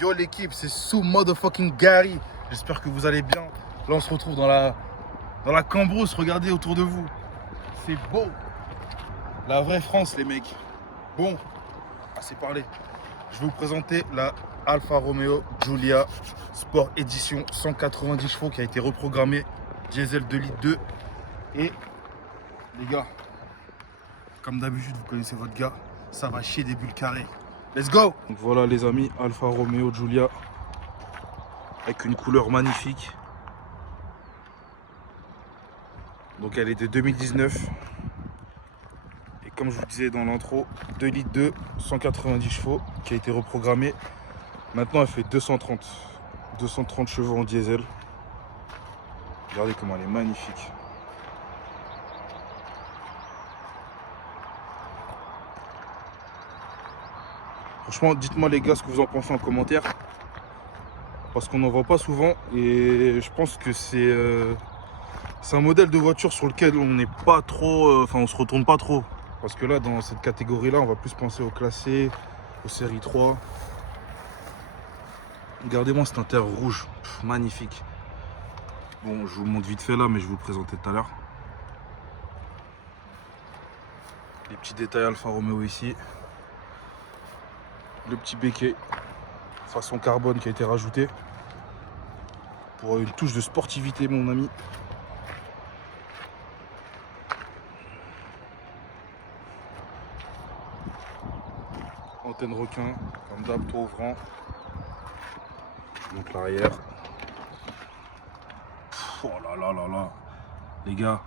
Yo l'équipe, c'est Sous Motherfucking Gary. J'espère que vous allez bien. Là on se retrouve dans la Cambrousse, regardez autour de vous. C'est beau. La vraie France les mecs. Bon, assez parlé. Je vais vous présenter la Alfa Romeo Giulia Sport Edition 190 chevaux qui a été reprogrammée diesel 2 litres 2. Et les gars, comme d'habitude vous connaissez votre gars, ça va chier des bulles carrées. Let's go! Donc voilà les amis, Alfa Romeo Giulia avec une couleur magnifique. Donc elle est de 2019. Et comme je vous disais dans l'intro, 2 litres 2, 190 chevaux qui a été reprogrammée. Maintenant elle fait 230 chevaux en diesel. Regardez comment elle est magnifique. Franchement, dites-moi les gars ce que vous en pensez en commentaire. Parce qu'on n'en voit pas souvent et je pense que c'est un modèle de voiture sur lequel on n'est pas trop, on se retourne pas trop. Parce que là, dans cette catégorie-là, on va plus penser aux classés, aux séries 3. Regardez-moi cet intérieur rouge, magnifique. Bon, je vous montre vite fait là, mais je vais vous le présenter tout à l'heure. Les petits détails Alfa Romeo ici. Le petit béquet façon carbone qui a été rajouté pour une touche de sportivité mon ami. Antenne requin comme d'hab, toit ouvrant. Je monte l'arrière. Oh là là là là les gars,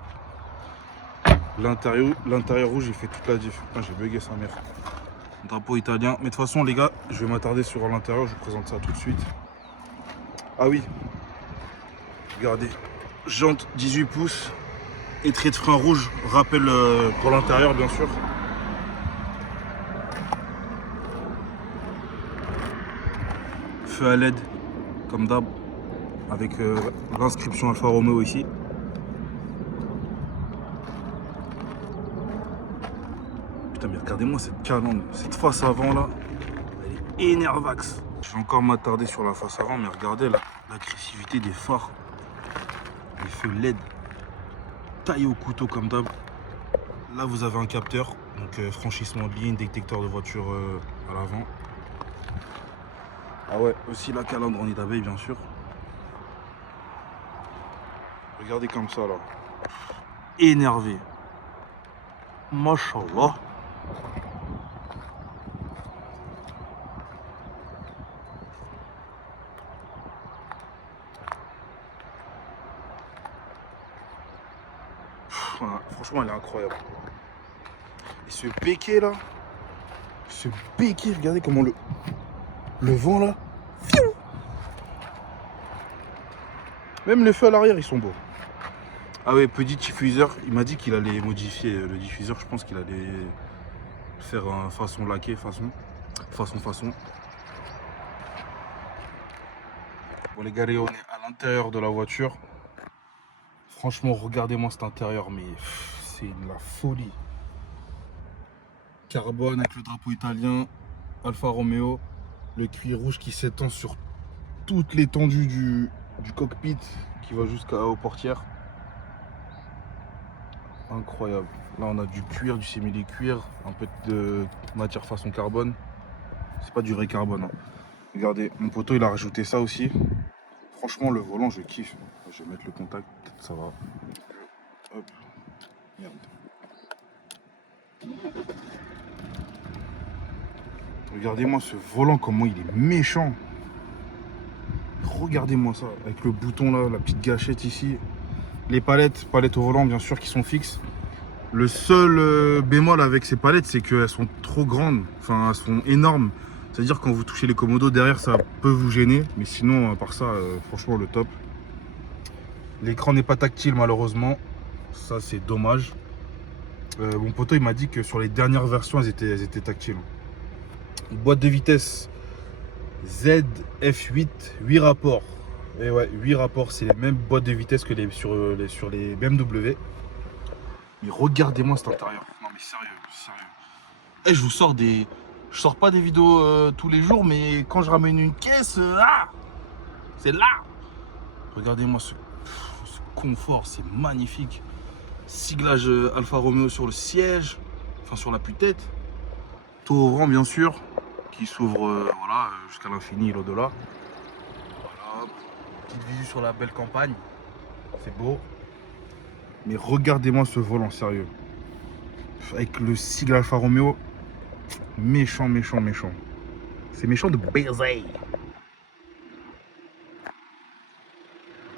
l'intérieur rouge il fait toute la diff. Putain, j'ai bugué sa mère. Drapeau italien. Mais de toute façon les gars, je vais m'attarder sur l'intérieur, je vous présente ça tout de suite. Ah oui, regardez, jante 18 pouces, étrier de frein rouge, rappel pour l'intérieur bien sûr. Feu à LED comme d'hab, avec l'inscription Alfa Romeo ici. Putain mais regardez-moi cette calandre, cette face avant là, elle est énervax. Je vais encore m'attarder sur la face avant, mais regardez l'agressivité des phares. Les feux LED taillés au couteau comme d'hab. Là vous avez un capteur, donc franchissement de ligne, détecteur de voiture à l'avant. Ah ouais, aussi la calandre en nid d'abeille bien sûr. Regardez comme ça là. Énervé. Mashallah. Franchement elle est incroyable. Et ce béquet là, regardez comment le vent là, fiou. Même les feux à l'arrière ils sont beaux. Ah ouais, petit diffuseur, il m'a dit qu'il allait modifier le diffuseur, je pense qu'il allait faire un façon laqué, façon. Bon les gars, on est à l'intérieur de la voiture. Franchement, regardez-moi cet intérieur, mais c'est de la folie. Carbone avec le drapeau italien, Alfa Romeo, le cuir rouge qui s'étend sur toute l'étendue du cockpit qui va jusqu'aux portières. Incroyable. Là on a du cuir, du simili-cuir, un peu de matière façon carbone. C'est pas du vrai carbone. Hein. Regardez, mon poteau il a rajouté ça aussi. Franchement le volant je kiffe. Je vais mettre le contact, peut-être ça va. Hop. Merde. Regardez-moi ce volant, comment il est méchant. Regardez-moi ça, avec le bouton là, la petite gâchette ici. Les palettes au volant bien sûr qui sont fixes. Le seul bémol avec ces palettes c'est qu'elles sont trop grandes, enfin elles sont énormes. C'est-à-dire quand vous touchez les commodos derrière ça peut vous gêner. Mais sinon à part ça, franchement le top. L'écran n'est pas tactile malheureusement. Ça c'est dommage. Mon poteau il m'a dit que sur les dernières versions elles étaient tactiles. Boîte de vitesse ZF8, 8 rapports. Et ouais, 8 rapports, c'est les mêmes boîtes de vitesse que sur les BMW. Mais regardez-moi cet intérieur. Non mais sérieux. Et je vous sors des Je sors pas des vidéos tous les jours, mais quand je ramène une caisse, c'est là. Regardez-moi ce confort, c'est magnifique. Siglage Alfa Romeo sur le siège, enfin sur la tête. Tout ouvrant bien sûr, qui s'ouvre voilà, jusqu'à l'infini et l'au-delà. Voilà, petite vue sur la belle campagne, c'est beau. Mais regardez-moi ce volant, sérieux. Avec le sigle Alfa Romeo, méchant, méchant, méchant. C'est méchant de baiser.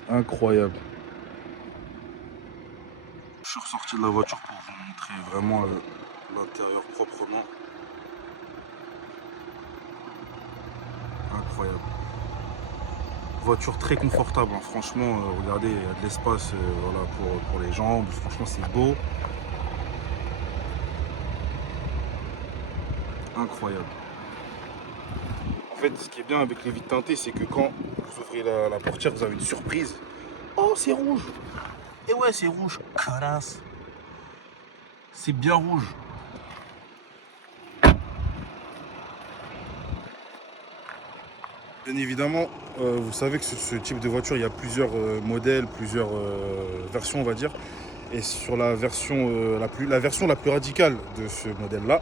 Incroyable. Je suis ressorti de la voiture pour vous montrer vraiment l'intérieur proprement. Incroyable. Voiture très confortable, hein. Franchement, regardez, il y a de l'espace voilà, pour les jambes. Franchement, c'est beau. Incroyable. En fait, ce qui est bien avec les vitres teintées, c'est que quand vous ouvrez la portière, vous avez une surprise. Oh, c'est rouge. Et ouais, c'est rouge, carasse. C'est bien rouge. Bien évidemment, vous savez que sur ce type de voiture, il y a plusieurs modèles, plusieurs versions, on va dire. Et sur la version, la version la plus radicale de ce modèle-là,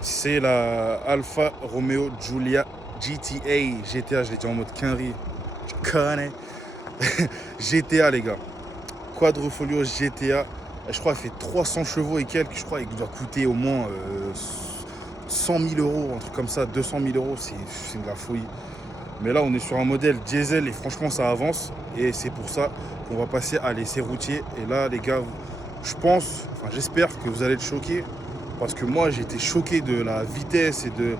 c'est la Alfa Romeo Giulia GTA, je l'ai dit en mode quinri. Tu connais. GTA, les gars. Quadrifoglio GTA. Je crois qu'il fait 300 chevaux et quelques. Je crois qu'il doit coûter au moins 100 000 euros, un truc comme ça, 200 000 euros. C'est de la folie. Mais là, on est sur un modèle diesel et franchement, ça avance. Et c'est pour ça qu'on va passer à l'essai routier. Et là, les gars, je pense, enfin j'espère que vous allez être choqués. Parce que moi, j'ai été choqué de la vitesse et de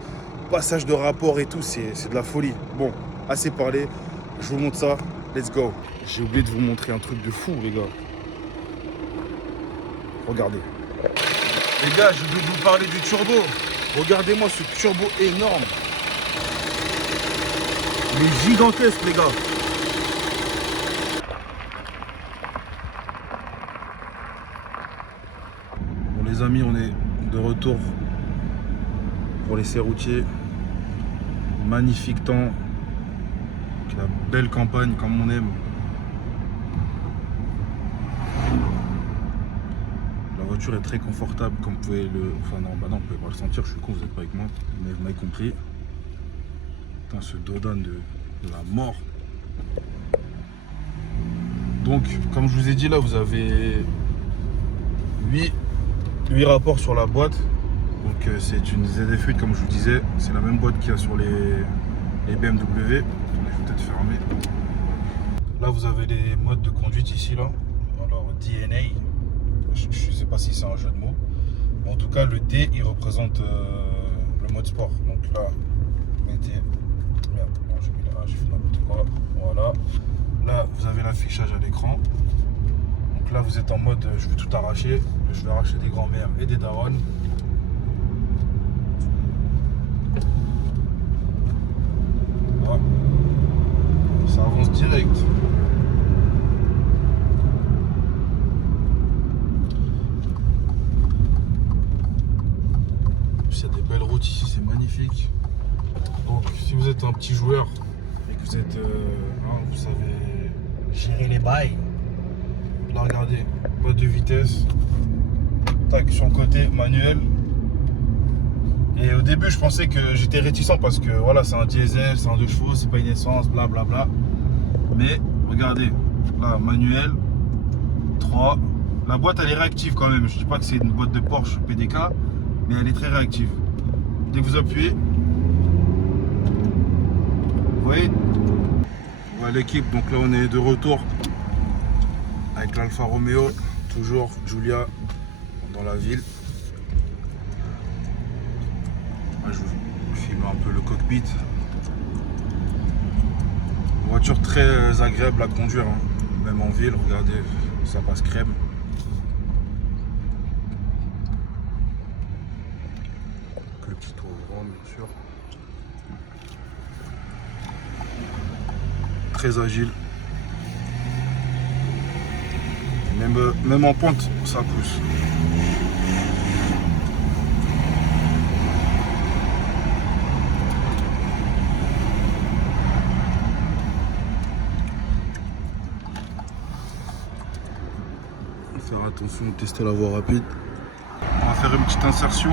passage de rapport et tout. C'est de la folie. Bon, assez parlé. Je vous montre ça. Let's go. J'ai oublié de vous montrer un truc de fou, les gars. Regardez. Les gars, j'ai oublié de vous parler du turbo. Regardez-moi ce turbo énorme. Il est gigantesque, les gars. Bon, les amis, on est de retour pour l'essai routier. Magnifique temps. La belle campagne comme on aime. La voiture est très confortable comme vous pouvez le... Enfin non, bah non, vous pouvez pas le sentir, je suis con, vous n'êtes pas avec moi. Mais vous m'avez compris. Putain, ce dodan de la mort. Donc, comme je vous ai dit, là, vous avez 8 rapports sur la boîte. Donc, c'est une ZF8, comme je vous disais. C'est la même boîte qu'il y a sur les BMW. Je vais peut-être fermer. Là, vous avez les modes de conduite ici, là. Alors, DNA. Je ne sais pas si c'est un jeu de mots. Mais en tout cas, le D, il représente le mode sport. Donc là, vous mettez... Merde, non, j'ai fait n'importe quoi. Voilà. Là, vous avez l'affichage à l'écran. Donc là, vous êtes en mode je vais tout arracher. Je vais arracher des grands-mères et des darons. Voilà. Ça avance direct. Il y a des belles routes ici, c'est magnifique. Donc, si vous êtes un petit joueur et que vous êtes, vous savez gérer les bails, là regardez, boîte de vitesse, tac, sur le côté manuel. Et au début, je pensais que j'étais réticent parce que voilà, c'est un diesel, c'est un 2 chevaux, c'est pas une essence, blablabla. Mais regardez, là, manuel, 3. La boîte, elle est réactive quand même. Je dis pas que c'est une boîte de Porsche PDK, mais elle est très réactive. Dès que vous appuyez, vous voyez, voilà l'équipe. Donc là, on est de retour avec l'Alfa Romeo, toujours Giulia dans la ville. Là, je vous filme un peu le cockpit. Une voiture très agréable à conduire, hein. Même en ville, regardez, ça passe crème. Le petit tour ouvrant, bien sûr. Très agile. Même en pointe, ça pousse. Faire attention, tester la voie rapide. On va faire une petite insertion.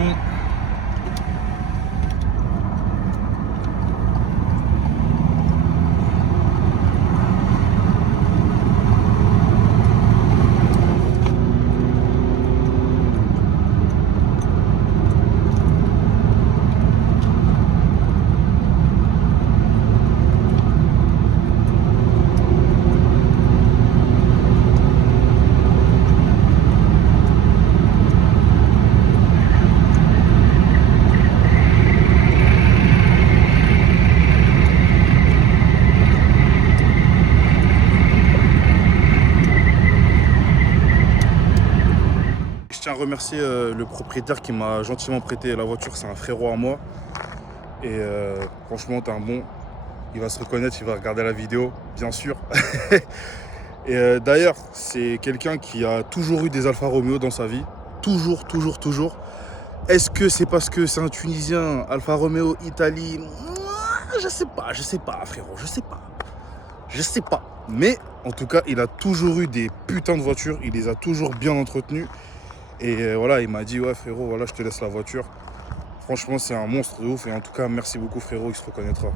Je tiens à remercier le propriétaire qui m'a gentiment prêté la voiture, c'est un frérot à moi. Et franchement, t'es un bon. Il va se reconnaître, il va regarder la vidéo, bien sûr. Et d'ailleurs, c'est quelqu'un qui a toujours eu des Alfa Romeo dans sa vie. Toujours, toujours, toujours. Est-ce que c'est parce que c'est un Tunisien, Alfa Romeo, Italie? Je sais pas, frérot, je sais pas. Mais en tout cas, il a toujours eu des putains de voitures, il les a toujours bien entretenues. Et voilà, il m'a dit, ouais frérot, voilà, je te laisse la voiture. Franchement, c'est un monstre de ouf. Et en tout cas, merci beaucoup frérot, il se reconnaîtra.